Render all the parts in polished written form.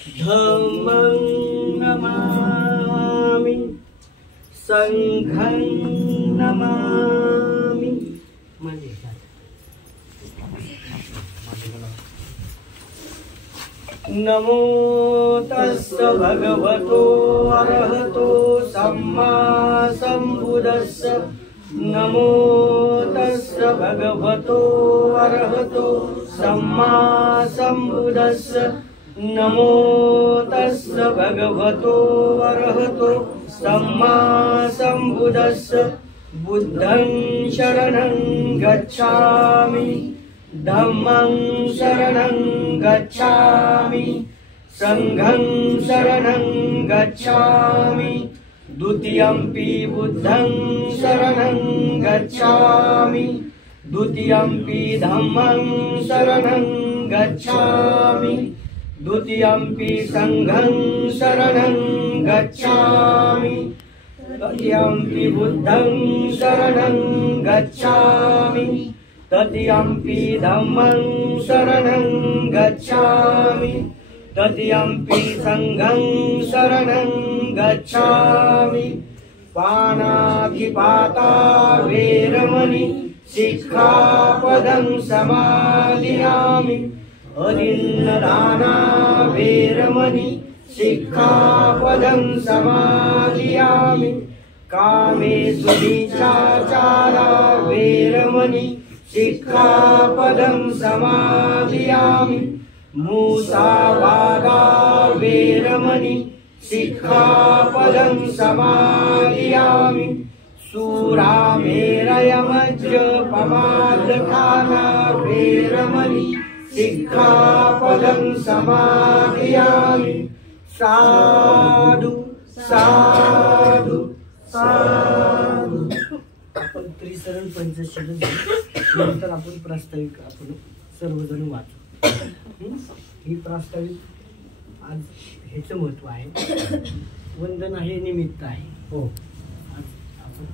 धम्मं नमामि संघं नमामि। नमो तस्स भगवतो अरहतो सम्मा सम्बुद्धस्स। नमो तस्स भगवतो अरहतो सम्मा सम्बुद्धस्स। नमो तस्स भगवतो अरहतो सम्मा सम्बुद्धस्स। बुद्धं शरणं गच्छामि धम्मं शरणं गच्छामि संघं शरणं गच्छामि। द्वितीयंपि बुद्धं शरणं गच्छामि द्वितीयंपि धम्मं शरणं गच्छामि द्वितीयंपि संघं शरणं गच्छामि तृतीयंपि बुद्धं शरणं गच्छामि तृतीयंपि धम्मं शरणं गच्छामि तृतीयंपि संघं शरणं गच्छामि। पाणातिपाता वेरमणि सिक्खापदं समादियामि। अदिन्नदाना वेरमणि सिक्खापदं समादियामि। कामेषु मिथ्याचारा वेरमणि सिक्खापदं समादियामि। मुसावादा वेरमणि सिक्खापदं समादियामि। सूरामेरयमज्रपमादखाना वेरमणि सिक्खापदं समादियामि। साधु साधु साधु। आपण त्रिशरण पंचशील नंतर आपण प्रास्ताविक आपण सर्वजण वाचू। ही प्रास्ताविक आज ह्याचं महत्व आहे। वंदन आहे निमित्त आहे। हो आज आपण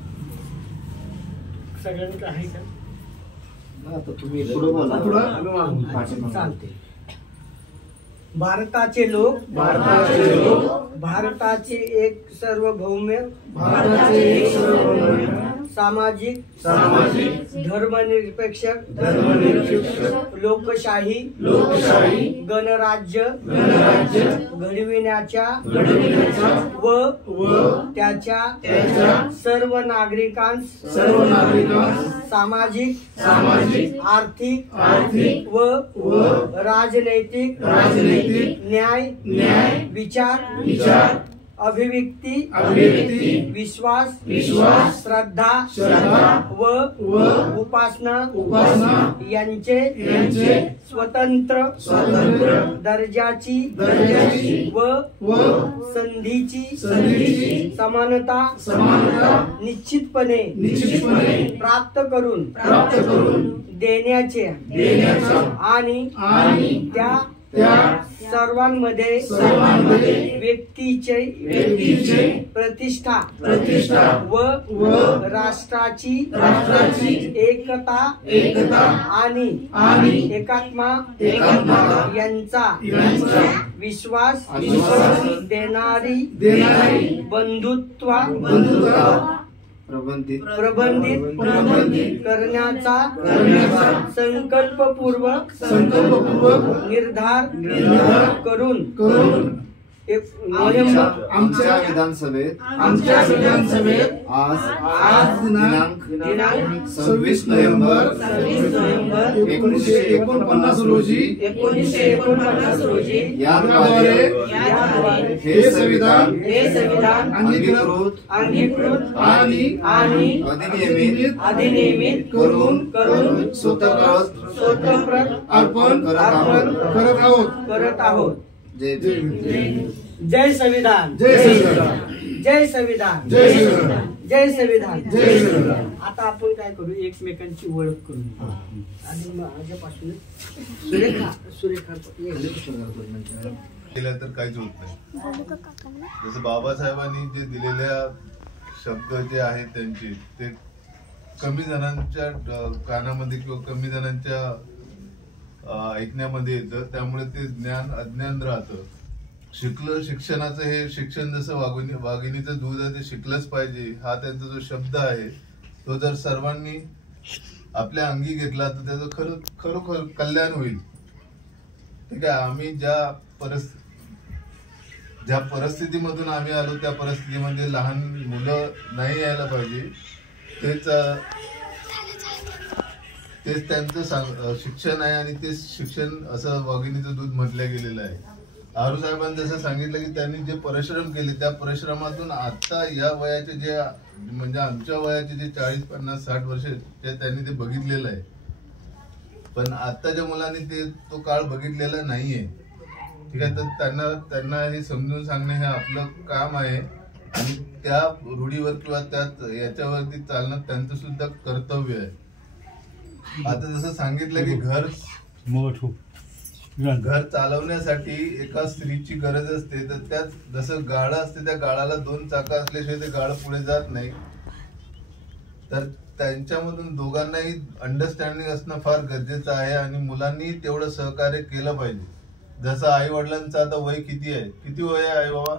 सगळ्यांचं आहे का? आता तुम्ही पुढे बोला चालते। भारताचे लोक भारताचे एक सार्वभौम सामाजिक धर्मनिरपेक्ष लोकशाही गणराज्य घडविण्याच्या व त्याच्या सर्व नागरिकांस सामाजिक आर्थिक व राजनैतिक न्याय विचार अभिव्यक्ती विश्वास श्रद्धा व उपासना यांचे स्वतंत्र दर्जाची व संधीची समानता निश्चितपणे प्राप्त करून देण्याचे आणि त्या सर्वांमध्ये व्यक्तीचे प्रतिष्ठा व राष्ट्राची एकता आणि एकात्मा यांचा विश्वास देणारी बंधुत्व प्रबंधित करण्याचा संकल्पपूर्वक निर्धार करून आमच्या विधानसभेत आज दिनांक 26 नोव्हेंबर 1949 रोजी याद्वारे हे संविधान अंगीकृत आणि अधिनियमित करून स्वतंत्र अर्पण करत आहोत। जय संविधान जय संविधान जय संविधान। आता आपण काय करू एकमेकांची ओळख करू आणि माझ्यापासून सुरेखा केलं तर काहीच होत नाही। जसं बाबासाहेबांनी जे दिलेल्या शब्द जे आहेत त्यांचे ते कमी जणांच्या कानामध्ये किंवा कमी जणांच्या ऐकण्यामध्ये येतं, त्यामुळे ते ज्ञान अज्ञान राहतं शिक्षणाचं हे शिक्षण जसं वाघिणीचं दूध आहे ते शिकलंच पाहिजे हा त्यांचा जो शब्द आहे तो जर सर्वांनी आपल्या अंगी घेतला तर त्याचं खरोखर कल्याण होईल. ठीक आहे. आम्ही ज्या परिस्थितीमधून आम्ही आलो त्या परिस्थितीमध्ये लहान मुलं नाही यायला पाहिजे. तेच त्यांचं शिक्षण आहे आणि तेच शिक्षण असं वाघिणीचं दूध म्हटलं गेलेलं आहे. आरू साहेबांनी जसं सांगितलं की त्यांनी जे परिश्रम केले त्या परिश्रमातून आता या वयाचे जे म्हणजे आमच्या वयाचे जे 40, 50, 60 वर्ष त्यांनी ते बघितलेलं आहे. पण आताच्या मुलांनी तो काळ बघितलेला नाहीये. ठीक आहे. तर त्यांना हे समजून सांगणे हे आपलं काम आहे आणि त्या रूढीवर किंवा याच्यावरती चालणं त्यांचं सुद्धा कर्तव्य आहे. आता जसं सांगितलं की घर चालवण्यासाठी एका स्त्रीची गरज असते तर त्यात जसं गाडं असते त्या गाडाला 2 चाकं असल्याशिवाय ते गाडं पुढे जात नाही. तर त्यांच्यामधून दोघांनाही अंडरस्टँडिंग असणं फार गरजेचं आहे आणि मुलांनी तेवढं सहकार्य केलं पाहिजे. जसं आई वडिलांचं आता वय किती आहे? किती वय आहे आई बाबा?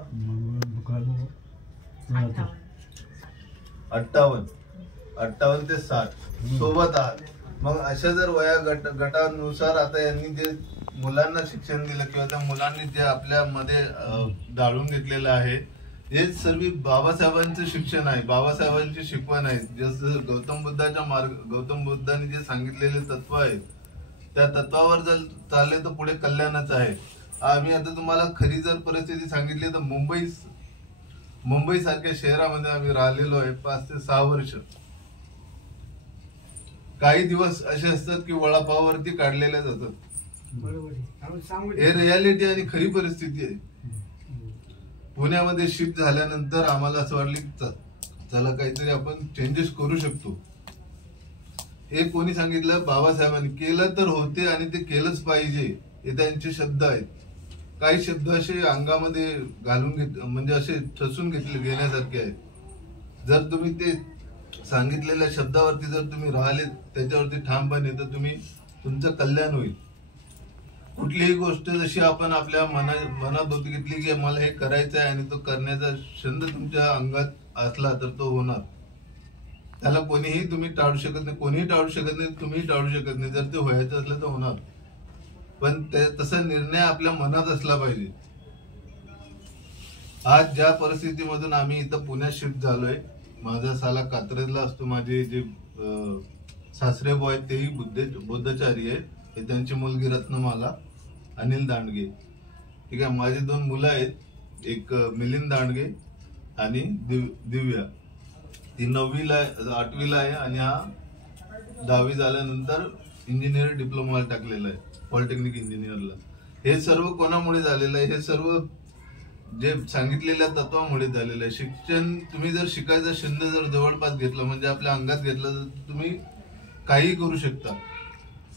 58 ते 60 सोबत आहात. मग अशा जर वया गटानुसार आता यांनी जे मुलांना शिक्षण दिलं किंवा त्या मुलांनी जे आपल्या मध्ये डाळून घेतलेलं आहे हे सर्व बाबासाहेबांचं शिक्षण आहे, बाबासाहेबांची शिकवण आहे. जसं गौतम बुद्धांनी जे सांगितलेले तत्व आहेत त्या तत्वावर जर चालले तर पुढे कल्याणच आहे. आम्ही आता तुम्हाला खरी जर परिस्थिती सांगितली तर मुंबई सारख्या शहरामध्ये आम्ही राहिलेलो आहे 5 ते 6 वर्ष. काही दिवस असे असतात की वडापाववरती काढलेले जातात. हे रियालिटी आणि खरी परिस्थिती आहे. पुण्यामध्ये शिफ्ट झाल्यानंतर आम्हाला असं वाटलं की चला काहीतरी आपण चेंजेस करू शकतो. हे कोणी सांगितलं? बाबासाहेबांनी. केलं तर होते आणि ते केलंच पाहिजे हे त्यांचे शब्द आहेत. काही शब्द असे अंगामध्ये घालून म्हणजे असे ठसून घेण्यासारखे आहेत. जर तुम्ही ते सांगितलेल्या शब्दावरती जर तुम्ही राहिले त्याच्यावरती ठामपणे तर तुमचं कल्याण होईल. कुठलीही गोष्ट जशी आपण आपल्या मनात होती घेतली की मला हे करायचं आहे आणि तो करण्याचा छंद तुमच्या अंगात असला तर तो होणार. त्याला कोणीही तुम्ही टाळू शकत नाही, कोणीही टाळू शकत नाही, तुम्हीही टाळू शकत नाही. जर ते व्हायचं असलं तर होणार. पण तसा निर्णय आपल्या मनात असला पाहिजे. आज ज्या परिस्थितीमधून आम्ही इथं पुण्यात शिफ्ट झालोय, माझा साला कात्रजला असतो. माझे जे सासरे बॉय तेही बुद्धचारी आहे. हे त्यांची मुलगी रत्नमाला, अनिल दांडगे. ठीक आहे. माझे 2 मुलं आहेत, एक मिलिंद दांडगे आणि दिव्या. ती 9वीला 8वीला आहे आणि हा 10वी झाल्यानंतर इंजिनियर डिप्लोमाला टाकलेला आहे, पॉलिटेक्निक इंजिनियरला. हे सर्व कोणामुळे झालेलं आहे? हे सर्व जे सांगितलेल्या तत्वामुळे झालेलं आहे. शिक्षण तुम्ही जर शिकायचा छंद जर जवळपास घेतला म्हणजे आपल्या अंगात घेतला तर तुम्ही काहीही करू शकता.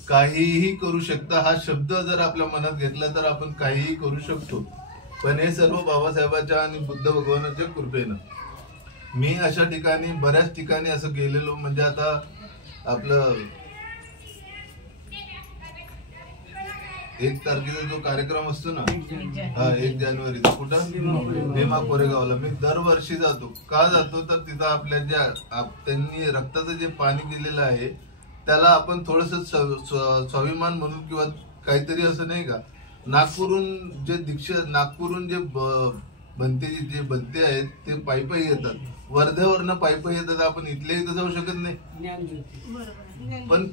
काहीही करू शकता हा शब्द जर आपल्या मनात घेतला तर आपण काहीही करू शकतो. पण हे सर्व बाबासाहेबांच्या आणि बुद्ध भगवानाच्या कृपेनं. मी अशा ठिकाणी बऱ्याच ठिकाणी असं गेलेलो. म्हणजे आता आपलं 1 तारखेचा जो कार्यक्रम असतो ना, 1 जानेवारीचा, कुठं? भीमा कोरेगावला मी दरवर्षी जातो. का जातो तर तिथं आपल्या त्यांनी रक्ताचं जे पाणी दिलेलं आहे त्याला आपण थोडस स्वाभिमान म्हणून किंवा काहीतरी असं नाही का, नागपूरहून जे बनते आहेत ते पायी येतात, वर्ध्यावरनं पायी येतात. आपण इथल्या इथं जाऊ शकत नाही. पण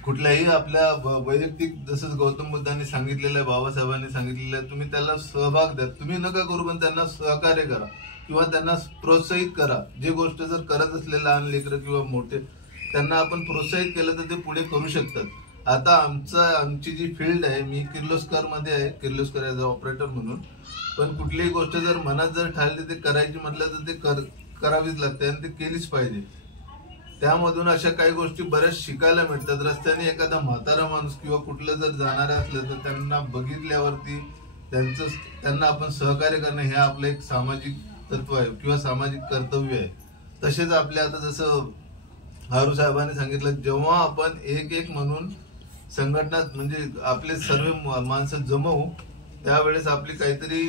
कुठल्याही आपल्या वैयक्तिक जसं गौतम बुद्धांनी सांगितलेलं आहे, बाबासाहेबांनी सांगितलेलं आहे, तुम्ही त्याला सहभाग द्या. तुम्ही नका करू पण त्यांना सहकार्य करा किंवा त्यांना प्रोत्साहित करा. जे गोष्ट जर करत असलेले लहान लेकरं किंवा मोठे त्यांना आपण प्रोत्साहित केलं तर ते पुढे करू शकतात. आता आमची जी फील्ड आहे, मी किर्लोस्कर मध्ये आहे, किर्लोस्कर ॲज अ ऑपरेटर म्हणून. पण कुठलीही गोष्ट जर मनात जर ठरली ते करायची म्हटलं तर ते करावीच लागते आणि ते केलीच पाहिजे. त्यामधून अशा काही गोष्टी बऱ्याच शिकायला मिळतात. रस्त्याने एखादा म्हातारा माणूस किंवा कुठलं जर जाणारे असलं तर त्यांना बघितल्यावरती त्यांना आपण सहकार्य करणं हे आपलं एक सामाजिक तत्व आहे किंवा सामाजिक कर्तव्य आहे. तसेच आपल्या आता जसं हारू साहेबांनी सांगितलं, जेव्हा आपण एक म्हणून संघटना म्हणजे आपले सर्व माणसं जमवू, त्यावेळेस आपली काहीतरी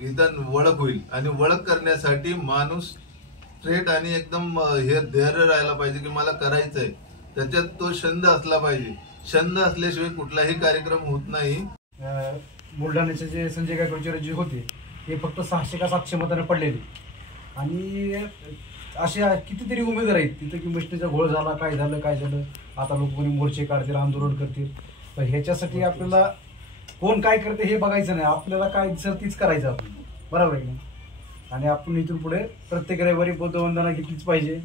इथं ओळख होईल. आणि ओळख करण्यासाठी माणूस स्ट्रेट आणि एकदम हे धैर्य राहायला पाहिजे की मला करायचंय, त्याच्यात तो छंद असला पाहिजे. छंद असल्याशिवाय कुठलाही कार्यक्रम होत नाही. बुलढाण्याचे जे संजय गायकवाड जे होते ते फक्त 600 का 700 मताने पडलेले, आणि असे कितीतरी उमेदवार आहेत तिथं की मशिनीचा घोळ झाला, काय झालं, आता लोक कोणी मोर्चे काढतील, आंदोलन करतील. तर ह्याच्यासाठी आपल्याला कोण काय करते हे बघायचं नाही, आपल्याला काय दिसेल तीच करायचं आपण, बरोबर आहे ना. आणि आपण इथून पुढे प्रत्येक रविवारी बौद्धवंदना घेतलीच पाहिजे,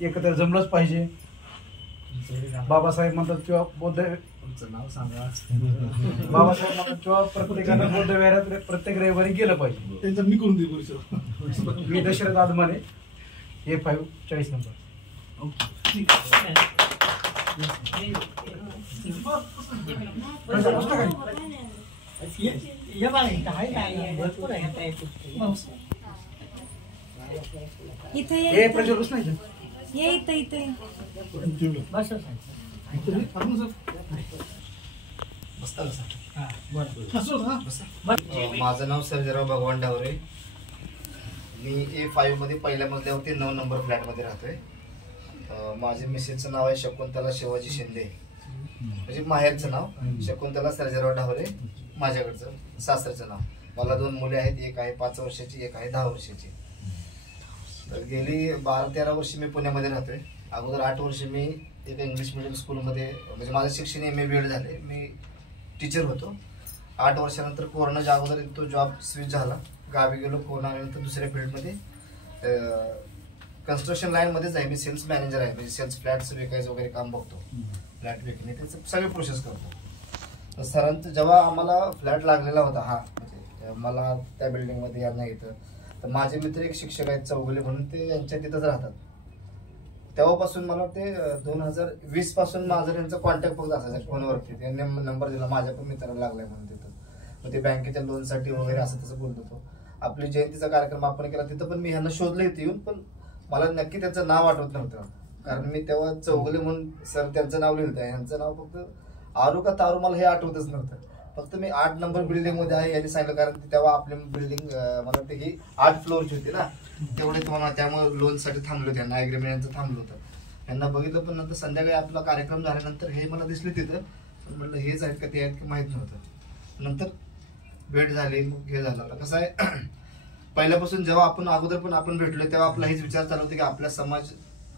एकत्र जमलंच पाहिजे. बाबासाहेब म्हणतात किंवा नाव सांगा बाबासाहेब म्हणतात किंवा प्रत्येकानं बौद्ध विहारात प्रत्येक रविवारी गेलं पाहिजे. त्यांचं मी करून देऊ. मी दशरथ आदमाने, A5 40 नंबर. इथे प्रज्वल बस नाही ये इथे बस माझं नाव सर्जेराव भगवान डावरे. मी A5 मध्ये पहिल्या मजल्यावरती 9 नंबर फ्लॅटमध्ये राहतोय. माझ्या मिसेसचं नाव आहे शकुंतला शिवाजी शिंदे, म्हणजे माहेरचं नाव शकुंतला सर्जेराव डावरे, माझ्याकडचं सासरचं नाव. मला 2 मुले आहेत, एक आहे 5 वर्षाची, एक आहे 10 वर्षाची. तर गेली 12-13 वर्ष मी पुण्यामध्ये राहतोय. अगोदर 8 वर्ष मी एक इंग्लिश मिडियम स्कूलमध्ये, म्हणजे माझं शिक्षण MA BEd झाले, मी टीचर होतो. 8 वर्षानंतर कोरोनाच्या अगोदर तो जॉब स्विच झाला, गावी गेलो. कोरोना आल्यानंतर दुसऱ्या फील्डमध्ये कन्स्ट्रक्शन लाईनमध्येच आहे. मी सेल्स मॅनेजर आहे, म्हणजे सेल्स फ्लॅट्स विकायचं वगैरे काम बघतो, फ्लॅट विकणे त्याचं सगळे प्रोसेस करतो. तर सरांचं जेव्हा आम्हाला फ्लॅट लागलेला होता, हा म्हणजे मला त्या बिल्डिंगमध्ये यांना येतं, तर माझे मित्र एक शिक्षक आहेत चौगुले म्हणून, ते यांच्या तिथंच राहतात. तेव्हापासून मला वाटते 2020 पासून माझं त्यांचा कॉन्टॅक्ट फक्त असायचा फोनवरती. त्यांनी नंबर दिला, माझ्या पण मित्राला लागलाय म्हणून तिथं. मग ते बँकेच्या लोनसाठी वगैरे असं तसं बोलत होतो. आपली जयंतीचा कार्यक्रम आपण केला, तिथं पण मी ह्यांना शोधलं इथे येऊन, पण मला नक्की त्यांचं नाव आठवत नव्हतं. कारण मी तेव्हा चौगुले म्हणून सर त्यांचं नाव लिहिलं, यांचं नाव फक्त आरू का तारू मला हे आठवतच नव्हतं. फक्त मी 8 नंबर बिल्डिंग मध्ये आहे यांनी सांगितलं, कारण तेव्हा आपली बिल्डिंग मला वाटतं ही 8 फ्लोअरची होती ना, तेवढे तुम्हाला त्यामुळे लोनसाठी थांबलो, त्यांना ऍग्रीमेंट यांचं थांबलं होतं. यांना बघितलं, पण नंतर संध्याकाळी आपला कार्यक्रम झाल्यानंतर हे मला दिसले तिथं. पण म्हटलं हेच आहेत का ते आहेत की माहित नव्हतं. नंतर भेट झाली, मग हे झालं. आता कसं आहे, पहिल्यापासून जेव्हा अगोदर पण आपण भेटलो तेव्हा आपला हेच विचार चालू होते की आपला समाज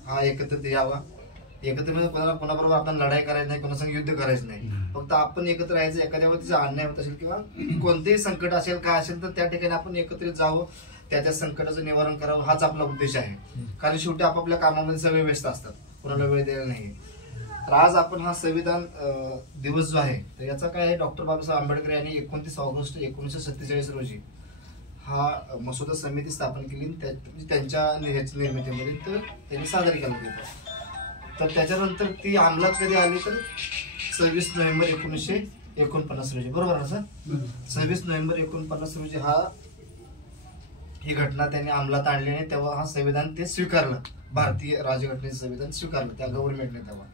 हा एकत्रित यावा. एकत्र म्हणजे कोणाबरोबर आपण लढाई करायची नाही, कोणासंग युद्ध करायचं नाही, फक्त आपण एकत्र राहायचं. एखाद्या व्यक्तीचा अन्याय होत असेल किंवा कोणतेही संकट असेल काय असेल तर त्या ठिकाणी आपण एकत्रित जावं, त्या संकटाचं निवारण करावं, हाच आपला उद्देश आहे. कारण शेवटी आपापल्या कामामध्ये सगळे व्यस्त असतात, कोणाला वेळ द्यायला नाही. तर आज आपण हा संविधान दिवस जो आहे, तर याचा काय आहे, डॉक्टर बाबासाहेब आंबेडकर यांनी 29 ऑगस्ट 1947 रोजी हा मसुदा समिती स्थापन केली, त्यांच्या निर्मितीमध्ये तर त्यांनी सादर केलं तिथं. तर त्याच्यानंतर ती अंमलात कधी आली तर 26 नोव्हेंबर 1949 रोजी, बरोबर ना सर? 26 नोव्हेंबर 1949 रोजी ही घटना त्यांनी अंमलात आणली आणि तेव्हा हा संविधान ते स्वीकारलं, भारतीय राज्यघटनेचं संविधान स्वीकारलं त्या गव्हर्नमेंटने. तेव्हा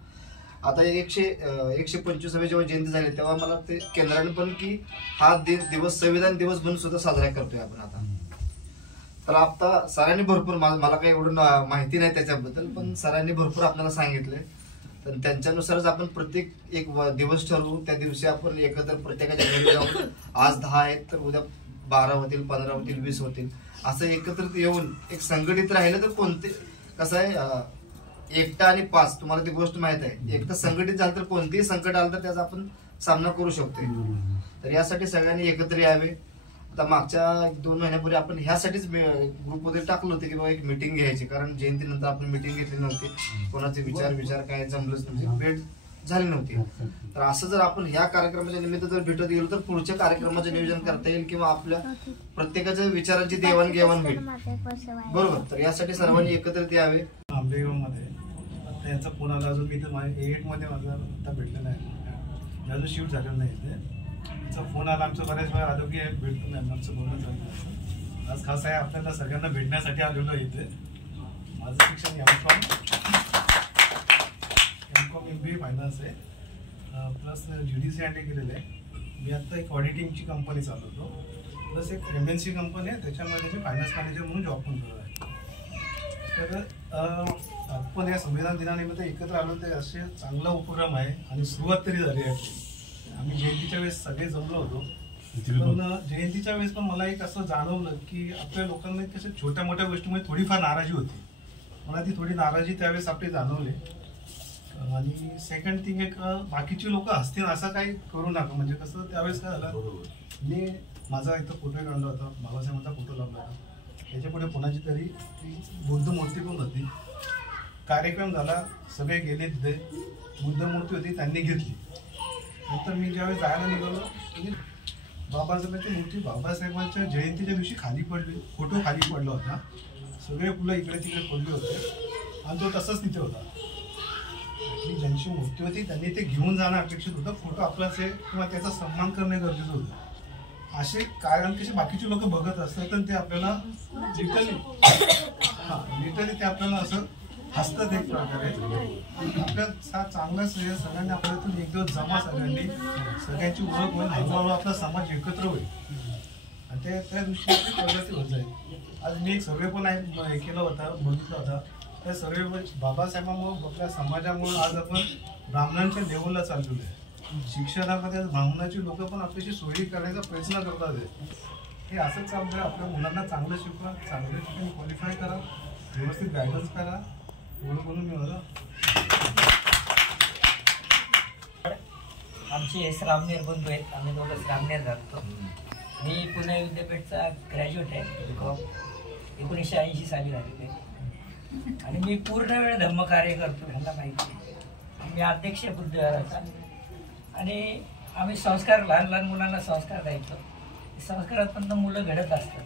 आता 125वी जेव्हा जयंती झाली तेव्हा मला ते केंद्राने पण की हा दिवस संविधान दिवस म्हणून सुद्धा साजरा करतोय आपण आता. तर आता सरांनी भरपूर, मला काही एवढं माहिती नाही त्याच्याबद्दल, पण सरांनी भरपूर आपल्याला सांगितलंय. तर त्यांच्यानुसारच आपण प्रत्येक एक दिवस ठरवू, त्या दिवशी आपण एकत्र प्रत्येकाच्या घरी जाऊन, आज 10 आहेत तर उद्या 12 होतील, 15 होतील, 20 होतील, असं एकत्रित येऊन एक संघटित राहिलं तर कोणते, कसं आहे, एकटा आणि 5 तुम्हाला ती गोष्ट माहित आहे, एकटा संघटित झालं तर कोणतेही संकट आलं तर त्याचा आपण सामना करू शकतोय. तर यासाठी सगळ्यांनी एकत्र यावे. आता मागच्या 2 महिन्यापूर्वी आपण ह्यासाठीच ग्रुपमध्ये टाकलं होतं की बाबा एक मिटिंग घ्यायची, कारण जयंतीनंतर आपण मिटिंग घेतली नव्हती, कोणाचे विचार काय जमलंच म्हणजे भेट झाली नव्हती. तर असं जर आपण ह्या कार्यक्रमाच्या निमित्त जर भेटत गेलो तर पुढच्या कार्यक्रमाचे नियोजन करता येईल किंवा आपल्या प्रत्येकाच्या विचारांची देवाणघेवाण होईल, बरोबर? तर यासाठी सर्वांनी एकत्रित यावे. आंबेगावमध्ये आता याचा फोन आला, अजून मी तर A8 मध्ये माझा आता भेटलेला आहे, अजून शिफ्ट झालेलं नाही इथे. त्याचा फोन आला, आमचं बऱ्याच वेळा आलो की भेटतो नाही, आमचं बोलणं झालं. आज खास आहे आपल्याला सगळ्यांना भेटण्यासाठी आलेलो इथे. माझं शिक्षण M.Com MBA फायनान्स आहे. प्लस GDC हँडल केलेलं आहे. मी आता एक ऑडिटिंगची कंपनी चालवतो, प्लस एक MNC कंपनी आहे, त्याच्यामध्ये मी फायनान्स मॅनेजर म्हणून जॉब पण करत आहे. तर आपण या संविधान दिनानिमित्त एकत्र आलो ते असे चांगला उपक्रम आहे आणि सुरुवात तरी झाली आहे. आम्ही जयंतीच्या वेळेस सगळे जमलो होतो, पण जयंतीच्या वेळेस पण मला एक असं जाणवलं की आपल्या लोकांना कशा छोट्या मोठ्या गोष्टीमध्ये थोडीफार नाराजी होती. मला ती थोडी नाराजी त्यावेळेस आपली जाणवली. आणि सेकंड थिंग एक बाकीची लोक हसतील असं काही करू नका. म्हणजे कसं त्यावेळेस काय झालं, मी माझा इथं फोटो काढला होता, बाबासाहेबांचा फोटो लावला होता, त्याच्या पुढे कोणाची तरी ती बुद्ध मूर्ती पण होती. कार्यक्रम झाला, सगळे गेले, तिथे बुद्ध मूर्ती होती त्यांनी घेतली. नंतर मी ज्यावेळेस जायला निघालो, बाबासाहेबांची मूर्ती बाबासाहेबांच्या जयंतीच्या दिवशी खाली पडली, फोटो खाली पडला होता, सगळे फुलं इकडे तिकडे पडले होते आणि तो तसाच तिथे होता. आपली ज्यांची मूर्ती होती त्यांनी ते घेऊन जाणं अपेक्षित होतं, फोटो आपलाच आहे किंवा त्याचा सन्मान करणे गरजेचं होतं. असे कारण कसे बाकीचे लोक बघत असतात तर ते आपल्याला लिटरली ते आपल्याला असं हसतात एक प्रकारे. आपल्या चांगला श्रेय सगळ्यांनी आपल्यातून एक दिवस जमा, सगळ्यांची ओळख होईल, हळूहळू आपला समाज एकत्र होईल आणि त्या दृष्टीने प्रगती होत जाईल. आज मी एक सर्वे पण हे केला होता, बघितला होता. त्या सर्वे बाबासाहेबांमुळे आपल्या समाजामुळे आज आपण ब्राह्मणांच्या लेवलला चाललेलो आहे. शिक्षणामध्ये ब्राह्मणाची लोक पण आपल्याशी सोयी करण्याचा प्रयत्न करतात. हे असंच चालतं. आपल्या मुलांना चांगलं शिकवा, चांगलं शिकून क्वालिफाय करा, व्यवस्थित गायडन्स करा. एवढं बोलून मी मला आमचे श्रामनेर बंधू आहेत, आम्ही दोघं श्रामनेर राहतो. मी पुणे विद्यापीठचा ग्रॅज्युएट आहे, BCom 1980 साली झालेले आणि मी पूर्ण वेळ धर्मकार्य करतो, ह्यांना माहिती आहे. मी अध्यक्ष बुद्धविहाराचा आणि आम्ही संस्कार लहान लहान मुलांना संस्कार द्यायचो. संस्कारात पण मुलं घडत असतात,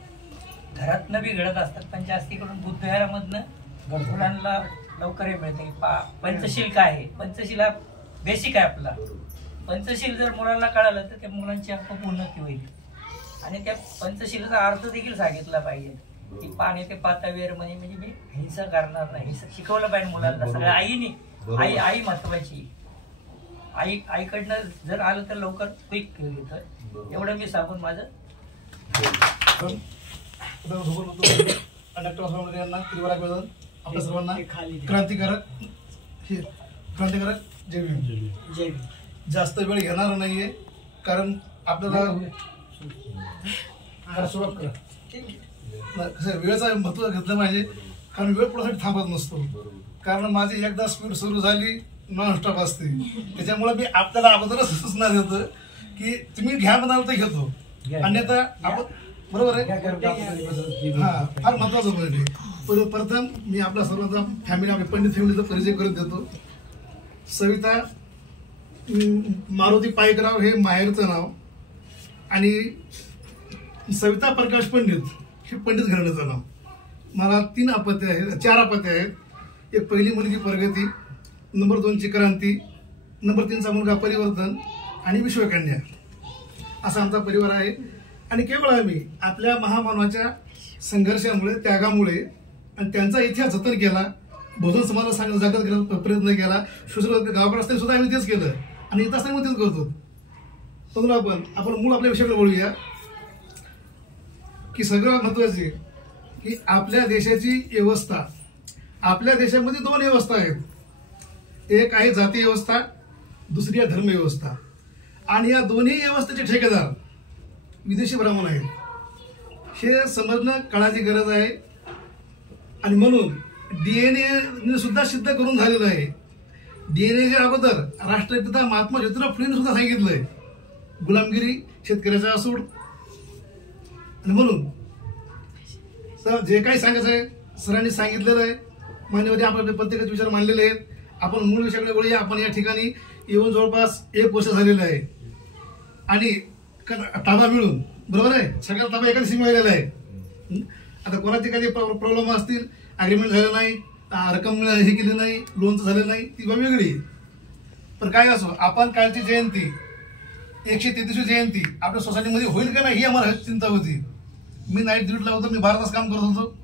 घरातनं बी घडत असतात, पण जास्ती करून बुद्धविहारामधनं मुलांना लवकर हे मिळतं की पंचशील काय आहे. पंचशील हा बेसिक आहे आपला. पंचशील जर मुलांना कळालं तर त्या मुलांची आपोआप उन्नती होईल. आणि त्या पंचशीलाचा अर्थ देखील सांगितला पाहिजे की पाणी ते पातावेर म्हणजे मी हिंसा करणार नाही, हिंसा शिकवलं पाहिजे मुलांना. सगळ्या आईने आई महत्वाची. आईकडनं जर आलं तर लवकर क्विक घेतं. एवढं मी सांगून माझं आपल्या सर्वांना क्रांतिकारक जय भीम. जास्त वेळ घेणार नाहीये कारण आपल्याला सुरुवात करा. कसं वेळेचा महत्व घेतलं पाहिजे कारण वेळ पुढ्यासाठी थांबत नसतो. कारण माझी एकदा स्पीड सुरू झाली नॉनस्टॉप असते. त्याच्यामुळे मी आपल्याला अगोदरच सूचना देतो की तुम्ही घ्या म्हणाल तर घेतो, अन्यथा आपण बरोबर आहे. हा फार महत्वाचं पॉईंट. प्रथम मी आपल्या सर्वांचा फॅमिली, आपल्या पंडित फॅमिलीचा परिचय करून देतो. सविता मारुती पायकराव हे माहेरचं नाव आणि सविता प्रकाश पंडित हे पंडित घराण्याचं नाव. मला 4 अपत्य आहेत. एक पहिली मुलगी प्रगती, नंबर 2ची क्रांती, नंबर 3चा मुलगा परिवर्तन आणि विश्वकन्या. असा आमचा परिवार आहे. आणि केवळ आम्ही आपल्या महामानवाच्या संघर्षामुळे, त्यागामुळे आणि त्यांचा इतिहास जतन केला, बहुजन समाजाला जागृत केला, प्रयत्न केला. सुश्रुत गावाकडे असताना सुद्धा आम्ही तेच केलं आणि इथं असताना तेच करतो. म्हणून आपण मूळ आपल्या विषयाकडे वळूया की सगळ्यात महत्वाचे की आपल्या देशाची व्यवस्था. आपल्या देशामध्ये 2 व्यवस्था आहेत. एक आहे जाती व्यवस्था, दुसरी आहे धर्म व्यवस्था. आणि या दोन्ही व्यवस्थेचे ठेकेदार विदेशी ब्राह्मण आहेत. हे समजणं काळाची गरज आहे. आणि म्हणून DNA सुद्धा सिद्ध करून झालेलं आहे. DNA अगोदर राष्ट्रपिता महात्मा ज्योतिराव फुलेंनी सुद्धा सांगितलंय, गुलामगिरी शेतकऱ्याचा असूड. आणि म्हणून सर जे काही सांगायचं आहे सरांनी सांगितलेलं आहे. मान्यवरी आपले प्रत्येकाचे विचार मांडलेले आहेत. आपण मूळ विषयाकडे वळूया. आपण या ठिकाणी येऊन जवळपास 1 वर्ष झालेलं आहे आणि ताबा मिळून, बरोबर आहे, सगळ्या ताबा एकाच मिळालेला आहे. आता कोणाचे काही प्रॉब्लेम असतील, अग्रीमेंट झालं नाही, रक्कम हे केली नाही, लोनचं झालं नाही, ती बाब वेगळी. पण काय असो, आपण कालची जयंती 133वी जयंती आपल्या सोसायटीमध्ये होईल का नाही ही आम्हाला चिंता होती. मी नाईट ड्युटीला होतो, मी 12 तास काम करत होतो.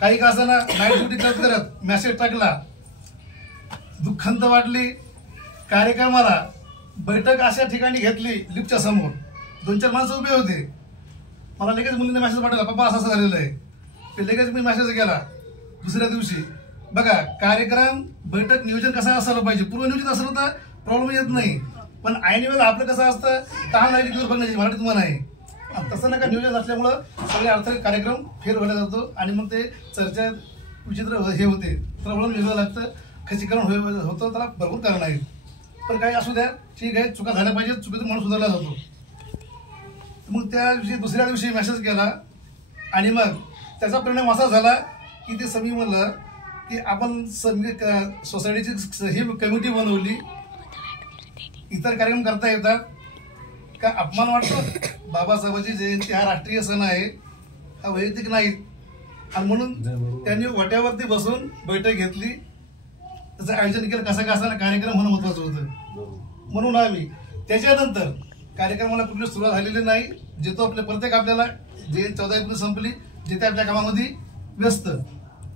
काही का असताना नाईट ड्युटी करत करत मेसेज टाकला, दुःखंत वाटली कार्यक्रमाला बैठक अशा ठिकाणी घेतली लिफ्टच्या समोर, 2-4 माणसं उभे होते. मला लगेच मुलीने मेसेज पाठवला, पप्पा असं झालेलं आहे. ते लगेच मी मेसेज केला दुसऱ्या दिवशी. बघा, कार्यक्रम बैठक नियोजन कसं असायला पाहिजे. पूर्वनियोजित असलं तर प्रॉब्लेम येत नाही, पण ऐन वेळेला आपलं कसं असतं, तहान लागली दिवस बघण्याची मराठीत म्हण आहे. तसं नका नियोजन असल्यामुळं सगळे अडथळे कार्यक्रम फेर व्हायला जातो आणि मग ते चर्चा विचित्र हे होते. त्याला म्हणून वेगळं लागतं, खच्चीकरण होतं, त्याला भरपूर कारण आहे. पण काही असू द्या, ठीक आहे, चुका झाल्या पाहिजेत, चुकीतून माणूस सुधारला जातो. मग त्या दिवशी दुसऱ्या दिवशी मेसेज केला आणि मग त्याचा परिणाम असा झाला की ते समी म्हणलं की आपण सोसायटीची ही कमिटी बनवली, इतर कार्यक्रम करता येतात का. अपमान वाटतो. बाबासाहेबांची जयंती हा राष्ट्रीय सण आहे, हा वैयक्तिक नाही. आणि म्हणून त्यांनी वाट्यावरती बसून बैठक घेतली, त्याचं आयोजन केलं. कसा कार्यक्रम होणं महत्वाचं होतं. म्हणून आम्ही त्याच्यानंतर कार्यक्रमाला कुठली सुरुवात झालेली नाही. जिथं प्रत्येक आपल्याला जे 14 एप्रिल संपली, जिथे आपल्या कामामध्ये व्यस्त,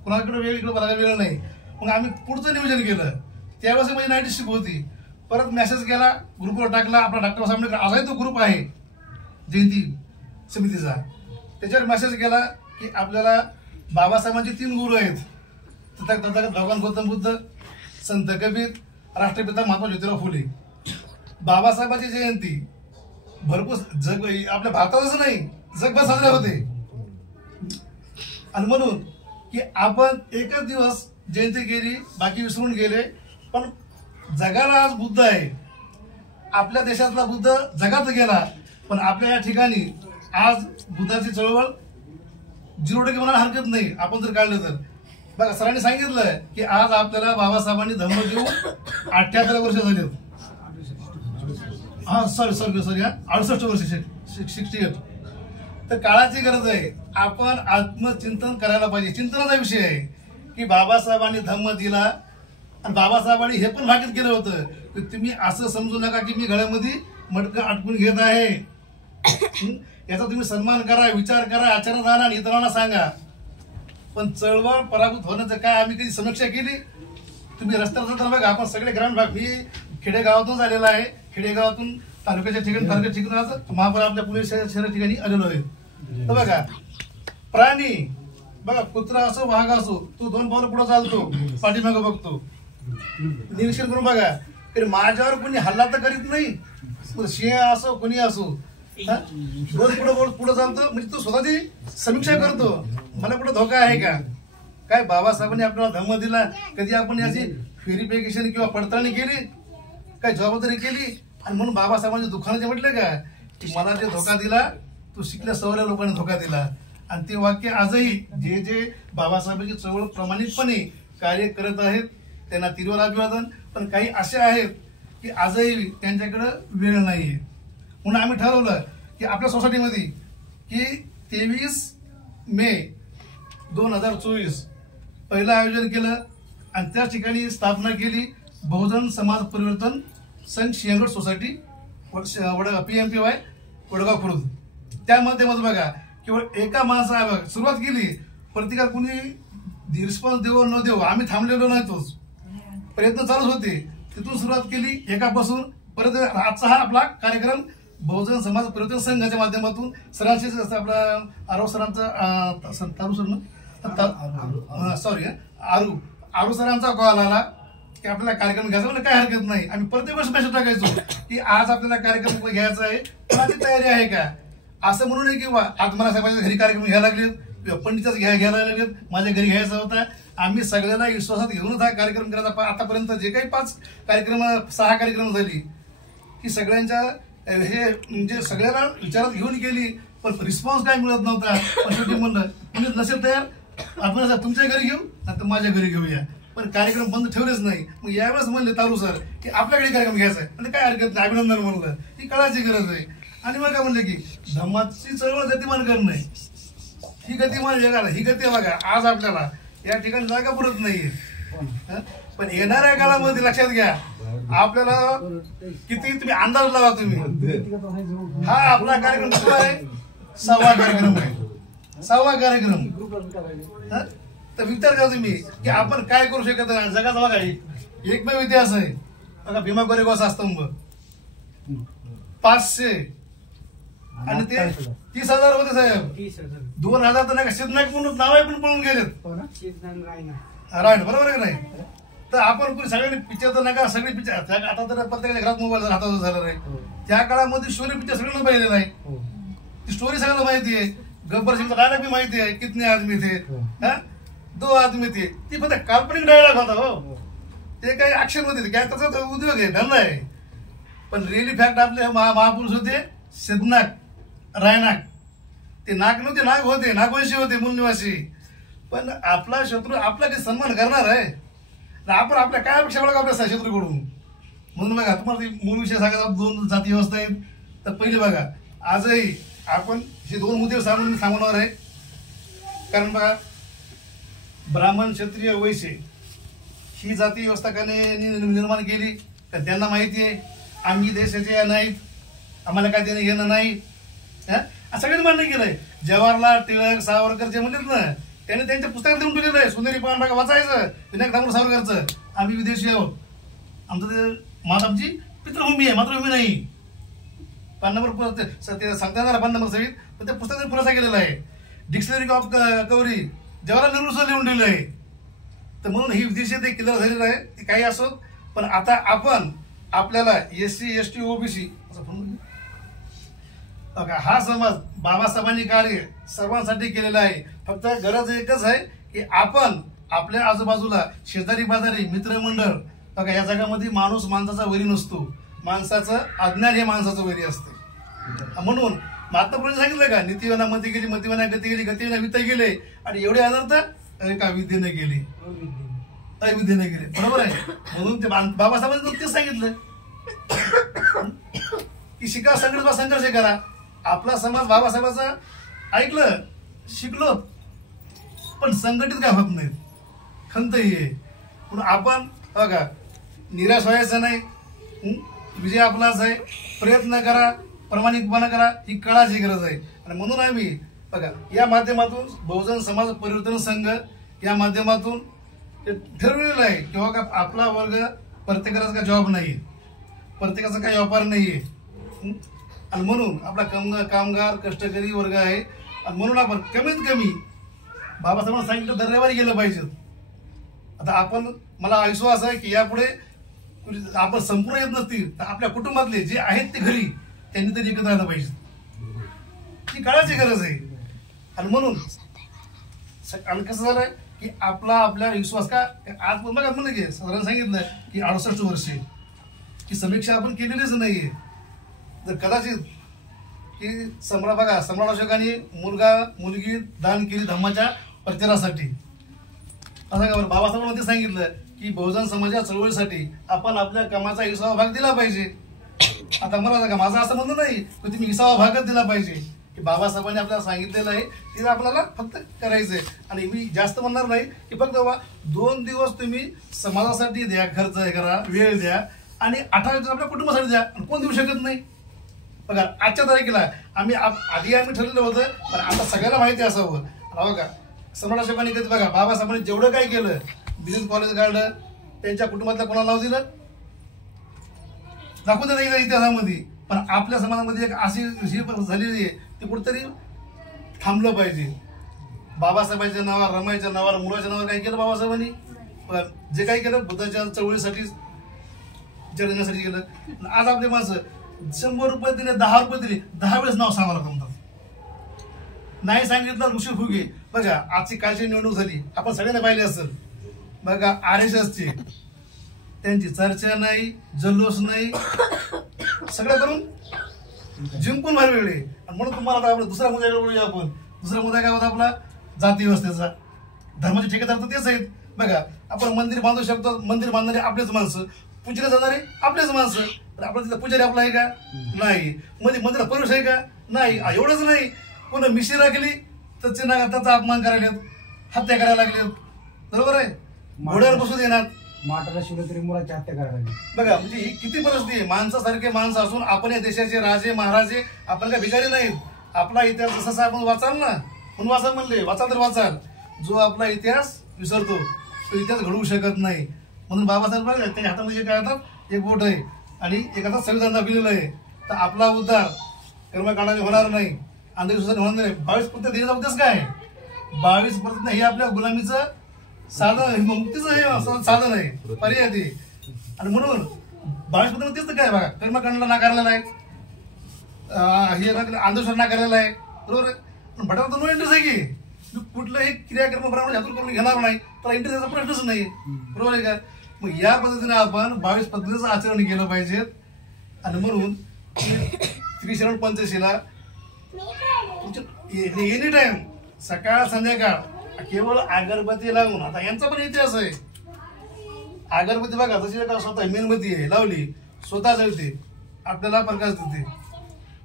कोणाकडे वेळ इकडे बघायला वेळ नाही. मग आम्ही पुढचं नियोजन केलं. त्यावेळेस माझी नाईट शिफ्ट होती. परत मेसेज केला, ग्रुपवर टाकला. आपला डॉक्टर साहेब आजही तो ग्रुप आहे जयंती समितीचा. त्याच्यावर मेसेज केला की आपल्याला बाबासाहेबांचे 3 गुरु आहेत, तथागत भगवान गौतम बुद्ध, संत कबीर, राष्ट्रपिता महात्मा ज्योतिराव फुले. बाबासाहेबांची जयंती भरपूर जग आपल्या भारतातच नाही, जगभर साजरे होते. आणि म्हणून की आपण एकच दिवस जयंती केली, बाकी विसरून गेले. पण जगाला आज बुद्ध आहे. आपल्या देशातला बुद्ध जगात गेला, पण आपल्या या ठिकाणी आज बुद्धाची चळवळ 0% म्हणायला हरकत नाही आपण जर काढलं तर. बघा, सरांनी सांगितलं की आज आपल्याला बाबासाहेबांनी धम्म देऊन 78 वर्ष झाले. हा सॉरी 68 वर्ष, 68. तर काळाची गरज आहे. आपण आत्मचिंतन करायला पाहिजे. चिंतनाचा विषय आहे की बाबासाहेबांनी धम्म दिला आणि बाबासाहेबांनी हे पण भाकीत केलं होतं की तुम्ही असं समजू नका की मी गळ्यामध्ये मटकं अटकून घेत आहे. याचा तुम्ही सन्मान करा, विचार करा, आचरणात आणा आणि इतरांना सांगा. पण चळवळ पराभूत होण्याचं काय आम्ही कधी समीक्षा केली. तुम्ही रस्त्यावर जाताना बघा, आपण सगळे ग्रामीण भाग, मी खेडेगावातून आलेला आहे. खेडेगावातून तालुक्याच्या ठिकाणी आज महापौर आपल्या पुणे शहरा ठिकाणी आलेलो आहे. तर बघा, प्राणी बघा, कुत्रा असो वाघ असो, तो 2 पावलं पुढे चालतो, पाठीमागं बघतो. निरीक्षण करून बघा, माझ्यावर कोणी हल्ला तर करीत नाही. सिंह असो कोणी असो, रोज पुढे चालतो. म्हणजे तो स्वतःची समीक्षा करतो, मला कुठं धोका आहे का. काय बाबासाहेबांनी आपल्याला धम्म दिला, कधी आपण याची व्हेरिफिकेशन किंवा पडताळणी केली, काय जबाबदारी केली. आणि म्हणून बाबासाहेबांच्या दुःखाने म्हटले का की मला जे धोका दिला, तो शिकल्या सवऱ्या लोकांनी धोका दिला. आणि ते वाक्य आजही जे बाबासाहेबांची चळवळ प्रमाणितपणे कार्य करत आहेत त्यांना तीव्र अभिवादन. पण काही असे आहेत की आजही त्यांच्याकडे वेळ नाहीये. म्हणून आम्ही ठरवलं की आपल्या सोसायटीमध्ये की 23 मे 2024 पहिलं आयोजन केलं आणि त्याच ठिकाणी स्थापना केली बहुजन समाज परिवर्तन संघ सिंहगड सोसायटी PMPY वडगाव खुर्द. त्यामध्ये बघा, केवळ एका माणसाला सुरुवात केली. प्रत्येकाला कुणी रिस्पॉन्स देऊ न देऊ, आम्ही थांबलेलो नाही, तोच प्रयत्न चालूच होते. तिथून सुरुवात केली एकापासून. परत आजचा हा आपला कार्यक्रम बहुजन समाज परिवर्तन संघाच्या माध्यमातून सरांशी आपला आरव सरांचा आरू सरांचा कॉल आला की आपल्याला कार्यक्रम घ्यायचा. म्हणजे काय हरकत नाही. आम्ही प्रत्येक वर्ष मेसेज टाकायचो की आज आपल्याला कार्यक्रम घ्यायचा आहे, कोणाची तयारी आहे का. असं म्हणू नये किंवा आज मला साहेबांच्या घरी कार्यक्रम घ्यायला लागलेत किंवा पंडितच घ्यायला लागलेत, माझ्या घरी घ्यायचा होता. आम्ही सगळ्यांना विश्वासात घेऊनच हा कार्यक्रम करायचा. आतापर्यंत जे काही 6 कार्यक्रम झाली की सगळ्यांच्या हे म्हणजे सगळ्यांना विचारात घेऊन केली, पण रिस्पॉन्स काय मिळत नव्हता. पण शेवटी म्हणलं म्हणजे नसेल तयार आपण तुमच्या घरी घेऊ ना तर माझ्या घरी घेऊया, पण कार्यक्रम बंद ठेवलेच नाही. मग यावेळेस म्हणले तारू सर की आपल्याकडे कार्यक्रम घ्यायचा आहे. म्हणजे काय हरकत नाही, अभिनंदन म्हणलं, ही कळाची गरज आहे. आणि मग काय म्हणलं की धम्माची चळवळ गतिमान करणं आहे. ही गतिमान जगाला ही गती बघा, आज आपल्याला या ठिकाणी जागा पुरत नाहीये. पण येणाऱ्या काळामध्ये लक्षात घ्या, आपल्याला किती तुम्ही अंदाज लावा. तुम्ही हा आपला कार्यक्रम सुरू आहे, 6वा कार्यक्रम आहे. 6वा कार्यक्रम तर विचार करा तुम्ही की आपण काय करू शकत नाही. जगाचा बघा एकमेव इतिहास आहे बघा भीमा कोरेगावचा स्तंभ 500 आणि ते 30,000 होते साहेब. 2,000 तर नाही सिद्धनायक म्हणून नाव आहे पण पळून गेलेत. राईट, बरोबर आहे का नाही? तर आपण कोणी सगळ्यांनी पिक्चर तर नका, सगळे पिक्चर आता तर प्रत्येकाच्या घरात मोबाईल हातात झाला आहे. त्या काळामध्ये स्टोरी पिक्चर सगळ्यांना पाहिलेलं आहे. ती स्टोरी सगळ्यांना माहिती आहे. गब्बर सिंगचा डायलॉग बी माहिती आहे, कितने आदमी थे, 2 आदमी थे. ती फक्त काल्पनिक डायलॉग होता हो, ते काही ऍक्शन होते, काय त्याचा उद्योग आहे, धंदा आहे. पण रिअली फॅक्ट आपले महापुरुष होते सिद्धनाग रायनाग. ते नाग नव्हते, नाग होते, नागवंशी होते, मूळ निवासी. पण आपला शत्रू आपला काही सन्मान करणार आहे, आपण आपल्या काय अपेक्षा बघा आपल्या शत्रूकडून. म्हणून बघा तुम्हाला मूळ विषय सांगायचा, 2 जाती व्यवस्था आहेत. तर पहिले बघा आजही आपण हे 2 मुद्दे सांगणार आहे. कारण बघा ब्राह्मण क्षत्रिय वैश्य ही जाती व्यवस्था निर्माण केली, तर त्यांना माहिती आहे आम्ही देशाचे नाहीत, आम्हाला काय देणं घेणं नाही. सगळ्यांनी मान्य केलंय. जवाहरलाल टिळक सावरकर जे म्हणतात ना, त्यांनी त्यांच्या पुस्तकात लिहून ठेवलेलं आहे, सोनेरी पान बघा वाचायचं, विनायक दामोदर सावरकरचं. आम्ही विदेशी आहोत, आमचं आमची पितृभूमी आहे, मातृभूमी नाही. 5 नंबर ते सांगता येणार 5 नंबर सहित, पण त्या पुस्तकात खुलासा केलेला आहे. डिक्शनरी ऑफ कवरी जवाहरलाल नेहरूचं लिहून ठेवलेलं आहे. तर म्हणून ही विदेशी ते क्लिअर झालेलं आहे. ते काही असोत, पण आता आपण आपल्याला SC ST OBC हा समाज बाबासाहेबांनी कार्य सर्वांसाठी केलेलं आहे. फक्त गरज एकच आहे की आपण आपल्या आजूबाजूला शेजारी बाजारी मित्रमंडळ बघा, या जगामध्ये माणूस माणसाचा वैरी नसतो, माणसाचं अज्ञान हे माणसाचं वैरी असते. म्हणून महात्मा फुलेंनी सांगितलं का, नीतिवना मती गेली, मतिवना गती गेली, गतिविना वित्त गेले, आणि एवढे अनर्थ एका विद्येने गेले, अविद्येने गेले. बरोबर आहे. म्हणून ते बाबासाहेबांनी तेच सांगितलं की शिका, संघर्ष करा. आपला समाज बाबासाहेबांचा ऐकलं, शिकलो, पण संघटित काय होत नाही, खंत ही आहे. म्हणून आपण बघा निराश व्हायचं नाही, विजय आपलाच आहे. प्रयत्न करा, प्रामाणिकपणा करा, ही काळाची गरज आहे. आणि म्हणून आम्ही बघा या माध्यमातून बहुजन समाज परिवर्तन संघ या माध्यमातून ठरवलेलं आहे की बघा आपला वर्ग प्रत्येकाचा काही जॉब नाही, प्रत्येकाचा काही व्यापार नाहीये. आणि म्हणून आपला कामगार कष्टकरी वर्ग आहे. आणि म्हणून आपण कमीत कमी बाबासाहेबांना सांगितलं दर रविवारी गेलं पाहिजे. आता आपण मला विश्वास आहे की यापुढे आपण संपूर्ण येत नसतील तर आपल्या कुटुंबातले जे आहेत ते घरी त्यांनी तरी एकत्र राहिलं पाहिजे. ही काळाची गरज आहे. आणि म्हणून आणि कसं झालंय की आपल्या विश्वास का आज पण बघा म्हणलं की साधारण सांगितलं की 68 वर्षे की समीक्षा आपण केलेलीच नाहीये. जर कदाचित की सम्राट अशोकाने मुलगी दान केली धम्माच्या प्रचारासाठी, असं का बाबासाहेबांनी ते सांगितलं की बहुजन समाजाच्या चळवळीसाठी आपण आपल्या कामाचा 20वा भाग दिला पाहिजे. आता मला सांगा, माझं असं म्हणणं नाही की तुम्ही 20वा भागच दिला पाहिजे, की बाबासाहेबांनी आपल्याला सांगितलेलं आहे ते आपल्याला फक्त करायचंय. आणि मी जास्त म्हणणार नाही की फक्त बाबा 2 दिवस तुम्ही समाजासाठी द्या, खर्च करा, वेळ द्या, आणि 18 दिवस आपल्या कुटुंबासाठी द्या. कोण देऊ शकत नाही. बघा आजच्या तारखेला आम्ही ठरलेलं होतं, पण आता सगळ्यांना माहिती असावं. बघा सम्राट अशोकांनी कधी बघा बाबासाहेबांनी जेवढं काय केलं, बिझनेस कॉलेज काढलं, त्यांच्या कुटुंबातल्या कोणाला नाव दिलं दाखवून देता इतिहासामध्ये. पण आपल्या समाजामध्ये एक अशी झालेली आहे ती कुठेतरी थांबलं पाहिजे. बाबासाहेबांच्या नावावर, रमाईच्या नावावर, मुलाच्या नावावर काय केलं बाबासाहेबांनी, जे काही केलं बुद्धाच्या चळवळीसाठी जगण्यासाठी केलं. आज आपले माणसं 100 रुपये दिले, 10 रुपये दिले, 10 वेळेस नाव सांगावं लागतं. नाही सांगितलं ऋषी फुगे. बघा आजची कालची निवडणूक झाली, आपण सगळ्यांना पाहिली असेल. बघा RSSची त्यांची चर्चा नाही, जल्लोष नाही, सगळं करून जिंकून बाहेर वेगळे. आणि म्हणून तुम्हाला आता आपला दुसरा मुद्दा बोलूया आपण. दुसरा मुद्दा काय होता आपला, जाती व्यवस्थेचा. धर्माचे ठेकेदार तर तेच आहेत. बघा आपण मंदिर बांधू शकतो, मंदिर बांधणारे आपलेच माणसं, पूजेला जाणारे आपलेच माणसं. पण आपला तिथं पुजारी आपला आहे का, नाही. मध्ये मंदिरात प्रवेश आहे का, नाही. एवढंच नाही, कोण मिशी राखली तर त्याचा अपमान करायला, हत्या करायला लागले. बरोबर आहे. घोड्यावर बसू देणार, माटाला शिवलं तरी मुलाची हत्या करायला लागली. बघा म्हणजे ही किती परिस्थिती आहे. माणसासारखे माणसं असून आपण या देशाचे राजे महाराजे, आपण काय भिकारी नाहीत. आपला इतिहास जसा आपण वाचाल ना, म्हणून वाचा म्हणले, वाचाल तर वाचाल. जो आपला इतिहास विसरतो तो इतिहास घडवू शकत नाही. म्हणून बाबासाहेब त्यांच्या हातामध्ये काय होतात एक बोट आहे आणि एखादा संविधान दाखवलेलं आहे, तर आपला उद्धार कर्मकांडाने होणार नाही, अंधविश्वासाने होणार नाही. 22% देण्याचा उद्देश काय आहे? 22% हे आपल्या गुलामीचं साधन, मुक्तीचं हे साधन आहे, पर्याय ते. आणि म्हणून 22% तेच काय बघा, कर्मकांडाला नाकारलेला आहे, हे अंधविश्वास नाकारलेला आहे, बरोबर आहे. पण भटाला तर नो इंटरेस्ट आहे की कुठलंही क्रियाकर्म ब्राह्मण यातून करून घेणार नाही, तर इंटरेस्टचा प्रश्नच नाही, बरोबर आहे का. मग या पद्धतीने आपण 22 पद्धतीचं आचरण केलं पाहिजे. आणि म्हणून त्रिशरण पंचशीला एनी टाइम सकाळ संध्याकाळ केवळ अगरबत्ती लावून, आता यांचा पण इतिहास आहे. अगरबत्ती बघा तशी स्वतः मेणबत्ती आहे लावली, स्वतः जळते, आपल्याला प्रकाश देते.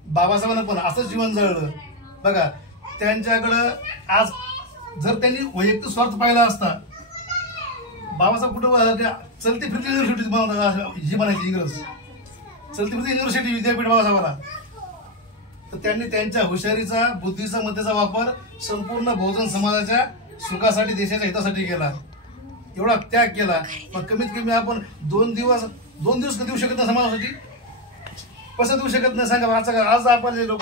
बाबासाहेबांना पण असंच जीवन जळलं बघा. त्यांच्याकडं आज जर त्यांनी वैयक्तिक स्वार्थ पाहिला असता, बाबासाहेब कुठं चलती फिरती युनिव्हर्सिटी जी म्हणायची इंग्रज, चलती फिरती युनिव्हर्सिटी विद्यापीठ बाबासाहेबाला, तर त्यांनी त्यांच्या हुशारीचा, बुद्धीचा, मतेचा वापर संपूर्ण बहुजन समाजाच्या सुखासाठी, देशाच्या हितासाठी केला. एवढा त्याग केला. मग कमीत कमी आपण 2 दिवस कधी देऊ शकत नाही समाजासाठी, कसं देऊ शकत नाही सांगा. आज आपण लोक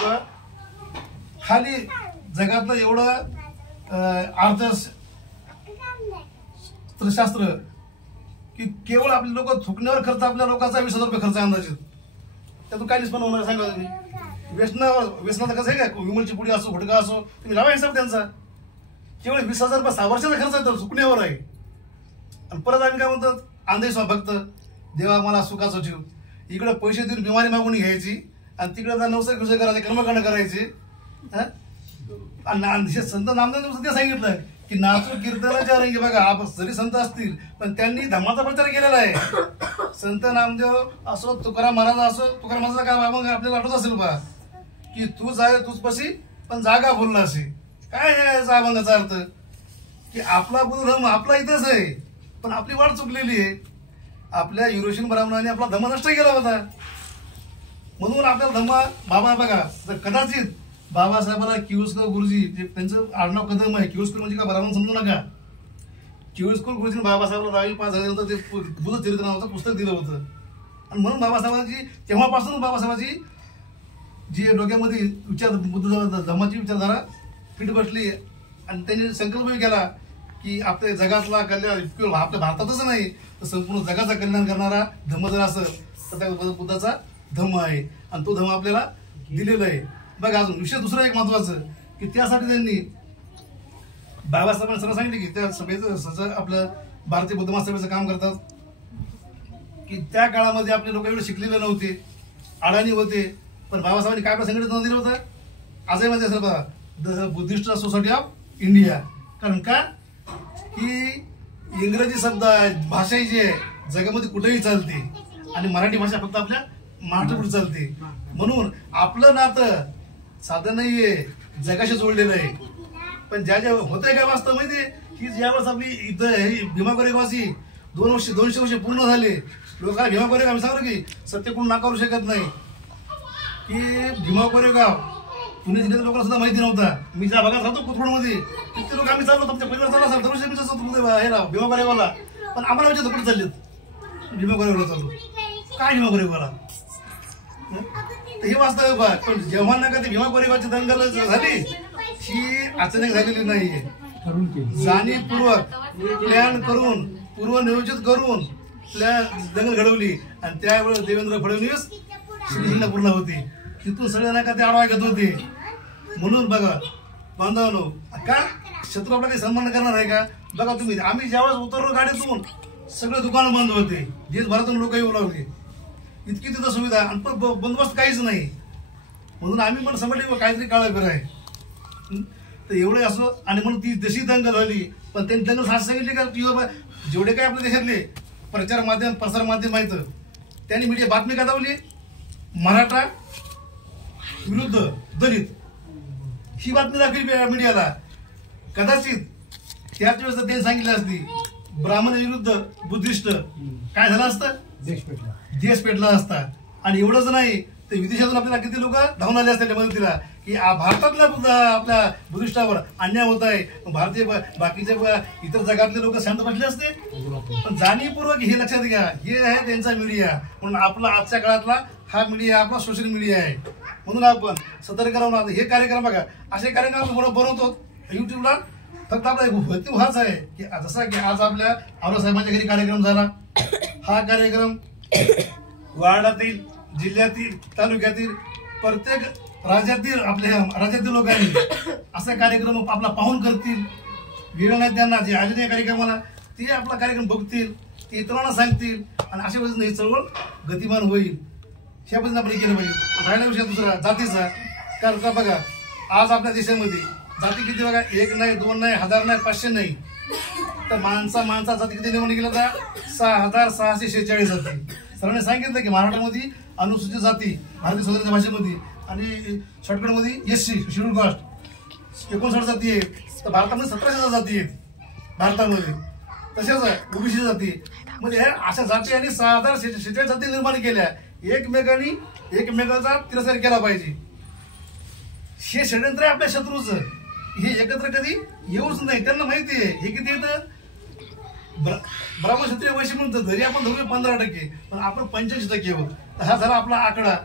खाली जगातलं एवढं अर्थशास्त्र की केवळ आपले लोक थुकण्यावर खर्च, आपल्या लोकांचा 20,000 रुपये खर्च अंदाजित, त्यातून काय निष्पन्न होणार सांगा तुम्ही. व्यसनाचं कसं आहे का, विमलची पुडी असो, गुटखा असो, तुम्ही लावा हिसाब त्यांचा. केवळ 20,000 रुपये 6 वर्षाचा खर्च आहे, चुकण्यावर आहे. आणि परत आम्ही काय म्हणतात, अंधविश्वास भक्त, देवा मला सुखाचं ठेव. इकडे पैसे देऊन बिमारी मागून घ्यायची आणि तिकडे नवसे घुसे करायचे, कर्मकांड करायचे. आणि संत नामदेव ते सांगितलं की नाचू कीर्तनाच्या रंगी बघा. आपण जरी संत असतील पण त्यांनी धर्माचा प्रचार केलेला आहे. संत नामदेव असो, तुकाराम महाराज असो, तुकाराम महाराज काय मग आपल्याला आठवत असेल बा की तू जाय तूच पशी पण जागा बोलला असे. काय याचा अभंगाचा अर्थ की आपला धर्म आपला इथंच आहे, पण आपली वाट चुकलेली आहे. आपल्या युरोशियन ब्राह्मणाने आपला धर्म नष्ट केला होता, म्हणून आपल्याला धर्म बाबा बघा. जर कदाचित बाबासाहेबांना किवस्कर गुरुजी, जे त्यांचं आडनाव कदम आहे, किवस्कर म्हणजे का ब्राह्मण समजू नका. किवस्कर गुरुजीने बाबासाहेबांना 10वी पास झाल्यानंतर ते बुद्ध चरित्र नावाचं पुस्तक दिलं होतं. आणि म्हणून बाबासाहेबांची तेव्हापासून बाबासाहेबांची जी डोक्यामध्ये बुद्ध धर्माची विचारधारा फिट बसली. आणि त्यांनी संकल्प केला की आपल्या जगातला कल्याण केवळ आपल्या भारतातच नाही तर संपूर्ण जगाचा कल्याण करणारा धर्म जर असेल तर त्या बुद्धाचा धर्म आहे. आणि तो धर्म आपल्याला दिलेला आहे. बघा अजून विषय दुसरा एक महत्वाचं की त्यासाठी त्यांनी बाबासाहेबांनी सर्व सांगितले की त्या सभेचं आपलं भारतीय बुद्ध महासभेचं काम करतात की त्या काळामध्ये आपले लोक एवढे शिकलेले नव्हते, अडाणी होते, पण बाबासाहेबांनी काय आपलं संघटित दिलं होतं. आजही मध्ये असेल बघा, the Buddhist society of India. कारण का की इंग्रजी शब्द भाषा जी आहे जगामध्ये कुठेही चालते आणि मराठी भाषा फक्त आपल्या महाराष्ट्रापुढे चालते. म्हणून आपलं नातं साधं नाहीये, जगाशी जोडलेलं आहे. पण ज्या होतंय काय वास्तव माहितीये की ज्यावेळेस आपली इथं भीमा कोरेगावची 200 वर्ष पूर्ण झाले, लोकांना भीमा कोरेगाव आम्ही सांगलो की सत्य कोण नाकारू शकत नाही की भीमा कोरेगाव पुणे जिल्ह्याच्या लोकांना सुद्धा माहिती नव्हता. मी ज्या भागात राहतो कोथरूडमध्ये तिथे लोक आम्ही चाललो, तुमच्या परिवार चालला असेल दरवर्षी हे राव भीमा कोरेगावला, पण आम्हाला विचारतो कुठे चाललेत, भीमा कोरेगावला चाललो. काय भीमा कोरेगावला हे वास्तव बा. पण जेव्हा नका ते भीमा कोरेगावची दंगल झाली ही अचानक झालेली नाहीये. जाणीवपूर्वक प्लॅन करून, पूर्वनियोजित करून दंगल घडवली. आणि त्यावेळेस देवेंद्र फडणवीस श्रीशिंगणापूरला होते, तिथून सगळे नका ते आडवा घेत होते. म्हणून बघा बांधवांनो, का शत्रू आपला काही सन्मान करणार आहे का. बघा तुम्ही, आम्ही ज्यावेळेस उतरलो गाडीतून सगळे दुकानं बंद होते, देशभरातून लोकही ओलावले, इतकी तिथं सुविधा आणि बंदोबस्त काहीच नाही. म्हणून आम्ही पण समजले काहीतरी काळा आहे. तर एवढे असो. आणि म्हणून ती जशी दंगल झाली, पण त्यांनी दंगल साथ सांगितली का जेवढे काही आपल्या देशातले प्रचार माध्यम, प्रसार माध्यम आहेत त्यांनी मीडिया बातमी का दावली, मराठा विरुद्ध दलित ही बातमी दाखवली मीडियाला. कदाचित त्याच वेळेस त्यांनी सांगितलं असती ब्राह्मण विरुद्ध बुद्धिस्ट, काय झालं असतं, देश पेटला असता. आणि एवढंच नाही तर विदेशातून आपल्याला किती लोक धावून आले असतात मदतीला की भारतातल्या आपल्या बुद्धिस्टावर अन्याय होत आहे, भारतीय बाकीचे इतर जगातले लोक शांत बसले असते. पण जाणीवपूर्वक हे लक्षात घ्या, हे आहे त्यांचा मीडिया. म्हणून आपला आजच्या काळातला हा मीडिया आपला सोशल मीडिया आहे. म्हणून आपण सतर्क राहून हे कार्यक्रम बघा, असे कार्यक्रम बनवतो युट्यूबला. फक्त आपला हेतू हाच आहे की जसा की आज आपल्या साहेबांच्या घरी कार्यक्रम झाला, हा कार्यक्रम वार्डातील, जिल्ह्यातील, तालुक्यातील, प्रत्येक राज्यातील लोकांनी असा कार्यक्रम आपला पाहून करतील. वेळ नाही त्यांना, जे आले नाही कार्यक्रमाला ते आपला कार्यक्रम बघतील, ते इतरांना सांगतील आणि अशा पद्धतीने ही चळवळ गतिमान होईल. ह्या पद्धतीने आपण केलं पाहिजे. राहिला विषय दुसरा जातीचा. कारण का बघा, आज आपल्या देशामध्ये जाती किती बघा, 1 नाही, 2 नाही, 1000 नाही, 500 नाही, तर माणसा जाती किती निर्माण केल्या होत्या? 6646 जाती. सरांनी सांगितलं की महाराष्ट्रामध्ये अनुसूचित जाती भारतीय संविधानाच्या भाषेमध्ये आणि शॉर्टकटमध्ये SC शेड्यूल कास्ट 59 जाती आहेत. तर भारतामध्ये 17,000 जाती आहेत भारतामध्ये. तशाच ओबीसी जाती. म्हणजे अशा जाती आणि 6046 जाती निर्माण केल्या. एकमेकाचा तिरस्कार केला पाहिजे. हे षडयंत्र आहे आपल्या शत्रूचं. हे एकत्र कधी येऊच नाही. त्यांना माहिती आहे हे किती येतं. ब्राह्मण क्षत्रिय वैश्य म्हणतात, जरी आपण धरू 15%, पण आपण 85% आहोत. तर हा झाला आपला आकडा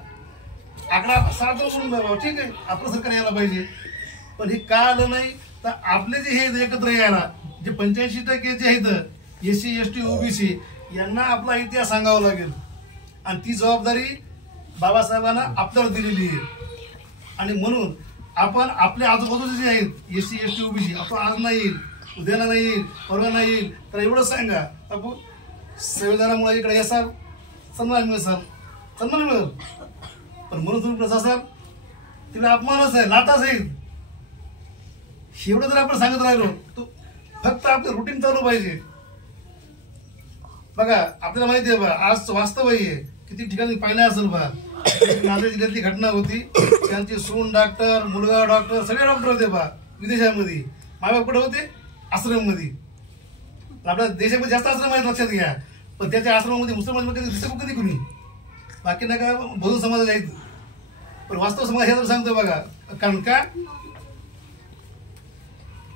7 म्हणून ठीक आहे, आपलं सरकार यायला पाहिजे. पण हे का आलं नाही, तर आपले जे हे एकत्र यायला जे 85% जे आहेत SC ST OBC यांना आपला इतिहास सांगावा लागेल. आणि ती जबाबदारी बाबासाहेबांना आपल्यावर दिलेली आहे. आणि म्हणून आपण आपल्या आजूबाजूचे जे आहेत SC ST OBC आपण आज नाही येईल, उद्याला नाही येईल, परवा नाही येईल, तर एवढं सांगा आपण संविधानामुळे इकडे येसाल, सन्मान मिळेल. पण म्हणून तुम्ही कसं असाल, तिला अपमानच आहे, लाटाच आहे. एवढं जर आपण सांगत राहिलो तो फक्त आपलं रुटीन चालू पाहिजे. बघा आपल्याला माहिती आहे बा, आज वास्तव आहे, किती ठिकाणी पाहिलं असेल बा. नांदेड जिल्ह्यातली घटना होती, त्यांची सून डॉक्टर, मुलगा डॉक्टर, सगळे डॉक्टर होते बा विदेशामध्ये. मायबाप कुठे होते? आश्रममध्ये. आपल्या देशामध्ये जास्त आश्रम आहेत लक्षात घ्या. पण त्याच्या आश्रमामध्ये मुसलमान कधी कुणी बाकी नाही का बहुजन समाज आहेत. पण वास्तव समाज हे तर सांगतोय बघा. कारण का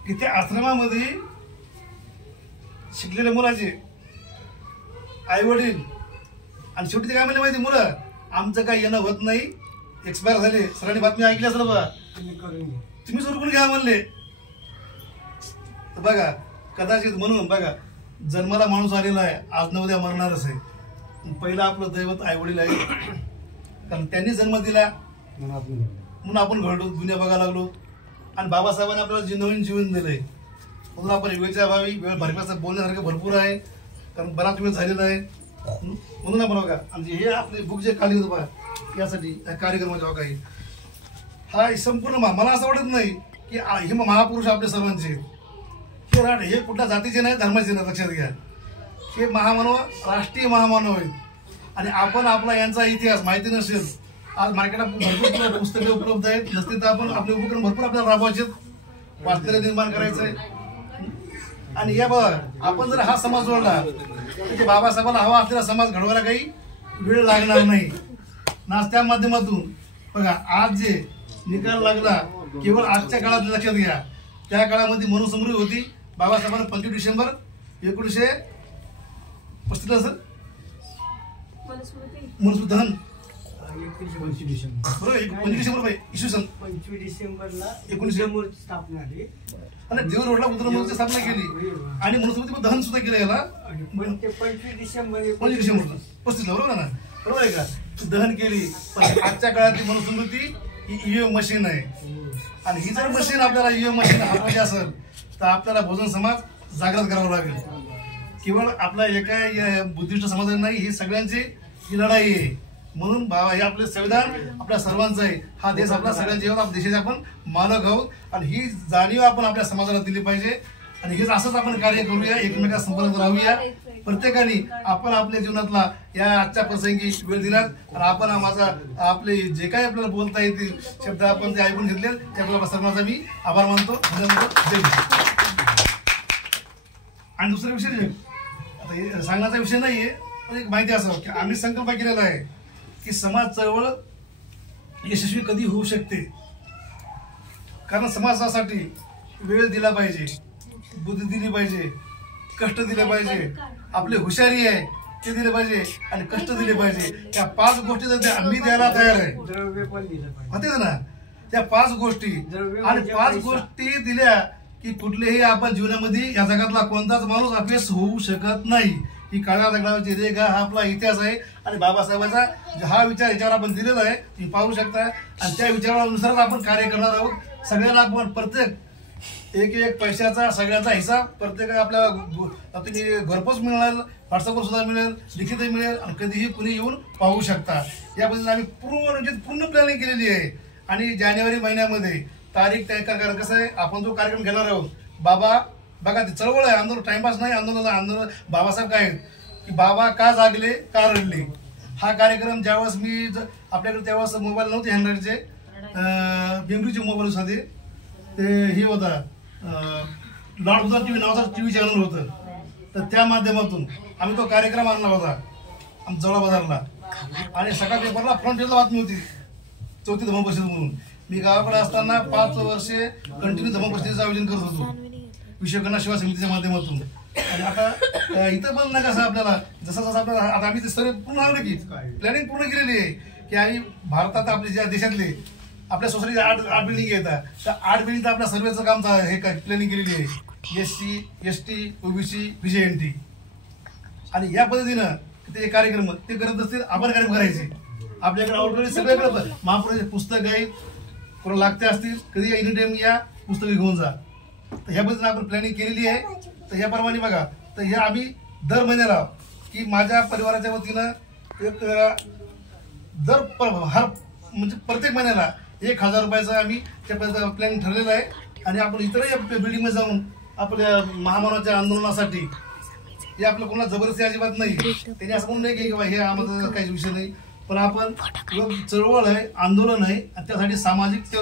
की त्या आश्रमामध्ये शिकलेल्या मुलाचे आई वडील आणि शेवटी ते काय म्हणले माहिती, मुलं आमचं काही येणं होत नाही, एक्सपायर झाले. सरांनी बातमी ऐकली असेल बघा, तुम्ही सुरू करून घ्या म्हणले. बघा कदाचित म्हणून बघा जन्माला माणूस आलेला आहे, आज न उद्या मरणारच आहे. पहिलं आपलं दैवत आई वडील आहे. कारण त्यांनी जन्म दिला म्हणून आपण घडलो, दुनिया बघायला लागलो. आणि बाबासाहेबांनी आपल्याला नवीन जीवन दिलंय. म्हणून आपण वेळच्या अभावी वेळ भरपाचं बोलण्यासारखं भरपूर आहे, कारण बराच वेळ झालेला आहे. म्हणून आपण बघा आणि हे आपले बुक जे खाली होतं बघा यासाठी कार्यक्रमाच्या बघा हा संपूर्ण मला असं वाटत नाही की हे महापुरुष आपले सर्वांचे हे कुठल्या जातीचे नाही, धर्माचे नाही. लक्षात घ्या, हे महामानव, राष्ट्रीय महामानव आहेत. आणि आपण आपला यांचा इतिहास माहिती नसेल, आज मार्केटात भरपूर पुस्तके उपलब्ध आहेत, नसतील तर आपण आपले उपक्रम भरपूर आपल्याला राबवायचे, वाचलेले निर्माण करायचंय. आणि या बघा आपण जर हा समाज जोडला तर बाबासाहेबांना हवा असलेला समाज घडवायला काही वेळ लागणार नाही. आज त्या माध्यमातून बघा आज जे निकाल लागला केवळ आजच्या काळात लक्षात घ्या. त्या काळामध्ये मनुस्मृती होती. बाबासाहेबांना 25 डिसेंबर 1935 सर मनुस्मृती दहन 25 डिसेंबर बरोबर 25 डिसेंबर इसवी सन 25 डिसेंबरला 19 स्थापना झाली आणि देव रोडला उद्रमूर्तीची स्थापना केली आणि मनुस्मृती दहन सुद्धा केलं याला. पण ते 25 डिसेंबर 25 डिसेंबरला 35 ला बरोबर ना, बरोबर आहे का, दहन केली. पण आजच्या काळातली मनुस्मृती ही ईव्हीएम मशीन आहे. आणि ही जर मशीन आपल्याला ईव्हीएम मशीन हरवायची असेल तर आपल्याला बहुजन समाज जागृत करावा लागेल. केवळ आपला एका बुद्धिस्ट समाजाने नाही, ही सगळ्यांची ही लढाई आहे. म्हणून बाबा हे आपले संविधान आपल्या सर्वांचं आहे. हा देश आपला सगळ्यांचे आहोत, आपल्या देशाचे आपण मालक आहोत. आणि ही जाणीव आपण आपल्या समाजाला दिली पाहिजे. आणि हेच असंच आपण कार्य करूया, एकमेका संपर्कात राहूया. प्रत्येकाने आपण आपल्या जीवनातला या आजच्या प्रसंगी वेळ दिलात आणि आपण आपले जे काही आपल्याला बोलता येतील शब्द आपण जे ऐकून घेतले त्याबद्दल सर्वांचा मी आभार मानतो. आणि दुसरा विषय आता हे सांगण्याचा विषय नाहीये, पण एक माहिती असावं की आम्ही संकल्प केलेला आहे की समाज चळवळ यशस्वी कधी होऊ शकते कारण समाजासाठी वेळ दिला पाहिजे, बुद्धी दिली पाहिजे, कष्ट दिले पाहिजे, आपली हुशारी आहे ते दिले पाहिजे आणि कष्ट दिले पाहिजे. या 5 गोष्टी जर आम्ही द्यायला तयार आहे, द्रव्य पण दिलं पाहिजे. होतेच ना त्या 5 गोष्टी. आणि 5 गोष्टी दिल्या की कुठलेही आपण जीवनामध्ये या जगातला कोणताच माणूस अपयश होऊ शकत नाही. ही काळ्या दगडावरची रेखा हा आपला इतिहास आहे आणि बाबासाहेबांचा हा विचार याच्यावर आपण दिलेला आहे, तुम्ही पाहू शकता. आणि त्या विचारानुसार आपण कार्य करणार आहोत. सगळ्यांना आपण प्रत्येक एक पैशाचा सगळ्यांचा हिसाब प्रत्येक आपल्याला तुम्ही घरपोच मिळेल, व्हॉट्सअपवर सुद्धा मिळेल, लिखितही मिळेल आणि कधीही कुणी येऊन पाहू शकता. या पद्धतीने आम्ही पूर्ण प्लॅनिंग केलेली आहे. आणि जानेवारी महिन्यामध्ये तारीख तय कर कसं आहे, आपण जो कार्यक्रम घेणार आहोत बाबा बघा ती चळवळ आहे, आंदोलन टाइमपास नाही, आंदोलन बाबासाहेब काय आहेत की बाबा का जागले का रडले. हा कार्यक्रम ज्यावेळेस मी आपल्याकडे त्यावेळेस मोबाईल नव्हते हँडराईटचे, मेमरीचे मोबाईल होते, ते हे होता लॉर्ड बुद्धा टीव्ही नावाचा टीव्ही चॅनल होतं. तर त्या माध्यमातून आम्ही तो कार्यक्रम आणला होता जवळ बाजारला. आणि सकाळ पेपरला फ्रंट पेजला बातमी होती 4थी धम्मपरिषद म्हणून. मी गावाकडे असताना 5 वर्षे कंटिन्यू धम्मपरिषदेचं आयोजन करत होतो विश्वकर्मा सेवा समितीच्या माध्यमातून. आणि आता इथं पण नाही कसं आपल्याला जसं आपल्याला आता आम्ही ते सर्व पूर्ण आलो की प्लॅनिंग पूर्ण केलेली आहे की आम्ही भारतात आपल्या ज्या देशातले आपल्या सोसायटी 8 बिल्डिंग येतात त्या 8 बिल्डिंग आपल्या सर्वेचं काम हे काय प्लॅनिंग केलेली आहे. SC ST OBC VJNT. आणि या पद्धतीनं ते कार्यक्रम ते करत असतील आपण कार्यक्रम करायचे. आपल्याकडे ऑलरेडी सगळ्याकडे महापुराचे पुस्तक आहे, कोणाला लागते असतील कधी एनी टाइम या पुस्तकं घेऊन जा. तर ह्या पद्धतीने आपण प्लॅनिंग केलेली आहे. तर ह्याप्रमाणे बघा तर ह्या आम्ही दर महिन्याला की माझ्या परिवाराच्या वतीनं एक हर म्हणजे प्रत्येक महिन्याला 1000 रुपयाचं आम्ही त्या प्लॅनिंग ठरलेलं आहे. आणि आपण इतरही बिल्डिंगमध्ये जाऊन आपल्या महामानवाच्या आंदोलनासाठी हे आपलं कोणाला जबरदस्ती अजिबात नाही. त्यांनी असं म्हणून नाही की हे आम्हाला काही विषय नाही, पण आपण चळवळ आहे, आंदोलन आहे आणि त्यासाठी सामाजिक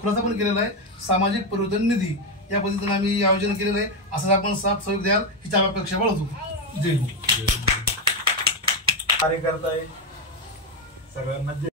खुलासा पण केलेला आहे. सामाजिक परिवर्तन निधी या पद्धतीने आम्ही आयोजन केलेलं आहे. असं आपण साथ सहयोग द्याल हिची अपेक्षा बाळगतो. जय कार्यकर्ता आहे, सगळ्यांना जय